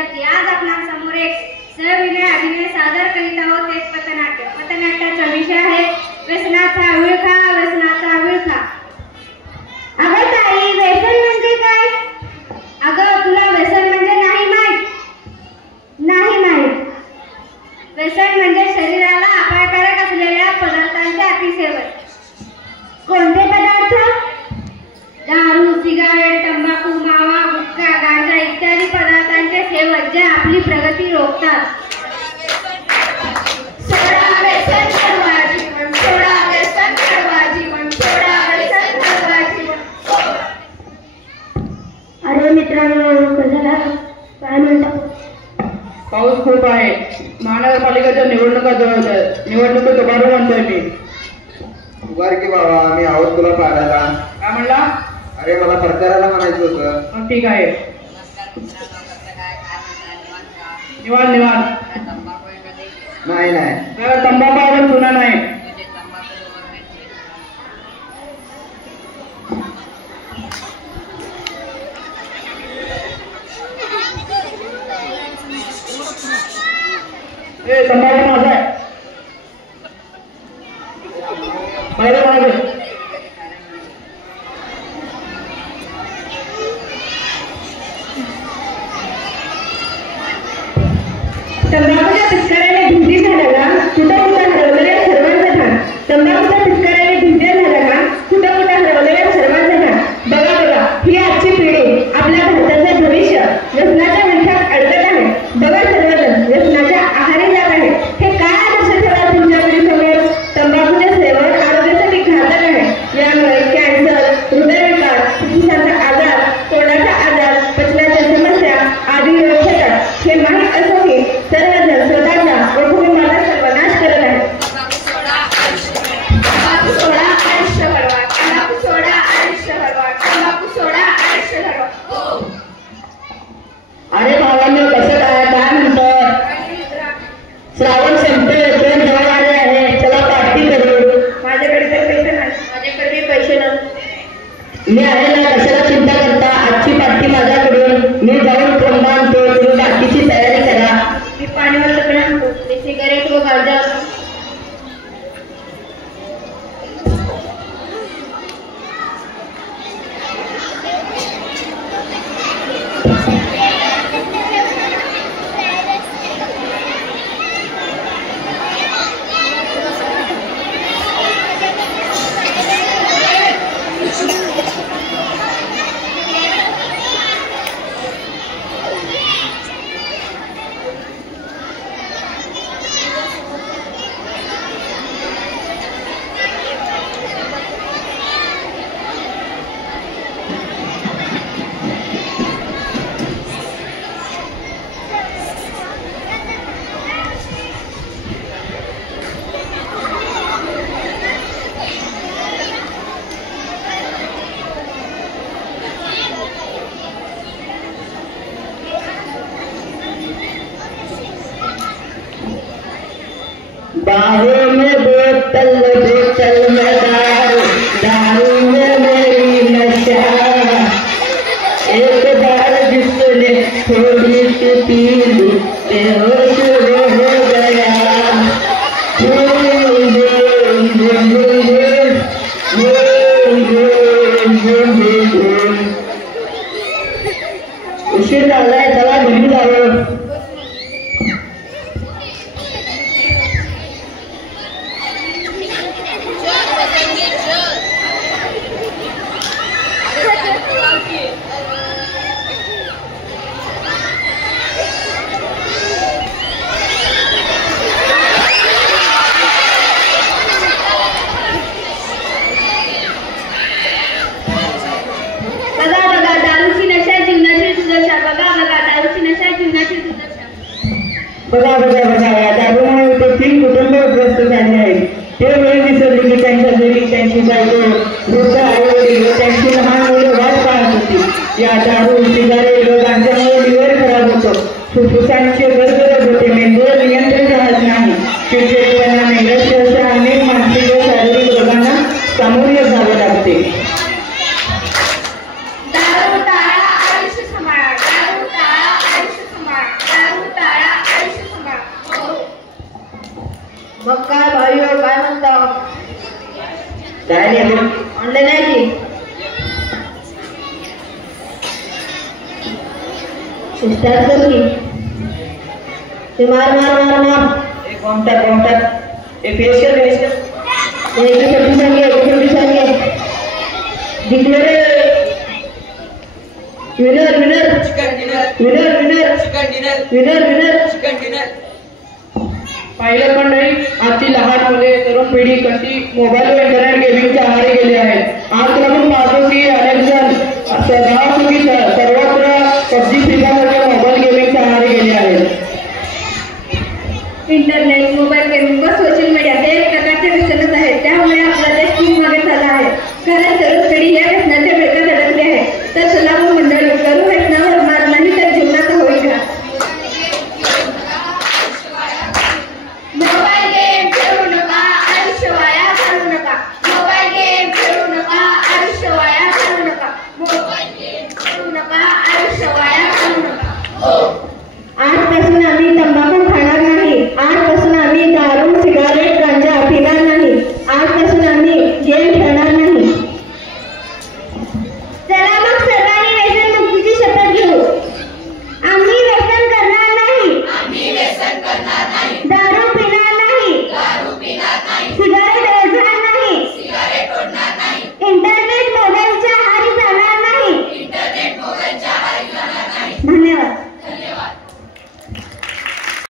विद्यार्थी, आज आपण समोर एक सविनय अभिनय सादर करीत आहोत. एक पथनाट्य. पथनाट्याचा विषय आहे व्यसनाचा विळखा. व्यसनाचा विळखा. अगं ताई, व्यसन म्हणजे काय? अगं तुला व्यसन म्हणजे नाही माहित? नाही माहित. व्यसन म्हणजे शरीराला अपायकारक असलेल्या पदार्थांचे अतिसेवन. कोणते पदार्थ? दारू, सिगारेट, तंबाखू, मावा, गुटखा, गांजा इत्यादी पदार्थांचे सेवन जे आपली प्रगती रोखतात. सोडा व्यसन, ठरवा जीवन. सोडा व्यसन, ठरवा जीवन. सोडा व्यसन, ठरवा जीवन. अरे मित्रांनो, कशाला काय म्हणता? पाऊस खूप आहे. महानगरपालिकेच्या निवडणुका जवळ आहेत. निवडणुकीत उभारू म्हणतोय मी. उभार की बाबा, मी आहोत तुला पाहायला. काय म्हणला? अरे मला प्रचाराला म्हणायचं होतं. ठीक आहे. निवांत निवांत. नाही नाही, तंबाखू जुना नाही. तंबाखू माझा आहे. तंबाखूच्या पिचकाऱ्याने भिंती झाल्या का? कुठं कुठं हरवलेल्या सर्वांचा ठाण. तंबाखूच्या पिचकाऱ्याने भिंत्या झाल्या का? कुठं कुठं हरवलेल्या सर्वांचा ठाण. बघा बघा, ही आजची पिढी, आपल्या भारताचे भविष्य व्यसनाच्या विळख्यात अडकत आहे. बघा सर्वजण व्यसनाच्या आहारी जात आहे. हे काय लक्ष ठेवा तुमच्या पिढीसमोर. तंबाखूचे सेवन आरोग्यासाठी घातक आहे. यामुळे कॅन्सर, हृदयविकार, फुफ्फुसाचा आजार, तोंडाचा आजार, पचनाच्या समस्या आदी रोग होतात. हे माहीत असूनही सर्वजण स्वतःचा व कुटुंबाचा सर्वनाश करत आहेत. तंबाखू सोडा, आयुष्य घडवा. तंबाखू सोडा, आयुष्य घडवा. तंबाखू सोडा, आयुष्य घडवा. अरे भावांनो, कसं काय म्हणतं? श्रावण संपतोय, प्रेम जवळ आले आहे. चला पार्टी करू. माझ्याकडे तर पैसे नाही. माझ्याकडे पैसे नाही. मी आहे ना, कशाला चिंता करता? आजची पार्टी माझ्याकडून. मी जाऊन कोंबा आणतो, तुम्ही बाकीची तयारी करा. मी पाणीवर लपडे आणतो. मी सिगारेट व गांजा. बाहों में बोतल बोतल में दारू, दारू में मेरी नशा. एक बार जिसने थोड़ी सी पी ली, बेहोश हो गया. उशीर झालाय, चला घरी जावं. बघा बघा बघा, या दारूमुळे ते 3 कुटुंब उद्ध्वस्त झाले आहेत. ते वेळ विसरले की त्यांच्या घरी त्यांची बायको, वृद्ध आईवडील व त्यांची लहान मुलं वाट पाहत होती. या दारू, सिगारेट व गांजामुळे लिव्हर खराब होतो. फुफ्फुसांचे गरगरत होते. मेंदूवर नियंत्रण राहत नाही. चिडचिडेपणाने अशा अनेक मानसिक व शारीरिक रोगांना सामोरे जावे लागते. दारू टाळा, आयुष्य सांभाळा. दारू टाळा, आयुष्य सांभाळा. काय नाही बघ. ऑनलाईन आहे की स्टार्ट कर की ते मार मार मार मार एक कॉन्टॅक्ट एक फेशियल फेशियल एक छोटी सांगे जिंकले रे winner winner chicken dinner winner winner chicken dinner winner winner chicken dinner पाहिलं पण नाही आजची लहान मुले तरुण पिढी कशी मोबाईल व इंटरनेट गेमिंगच्या आहारी गेली आहेत. आज आपण पाहतो की अनेक जण सर्वत्र पबजी फ्री फायर मोबाईल गेमिंगच्या आहारी गेले आहेत. Internet mobile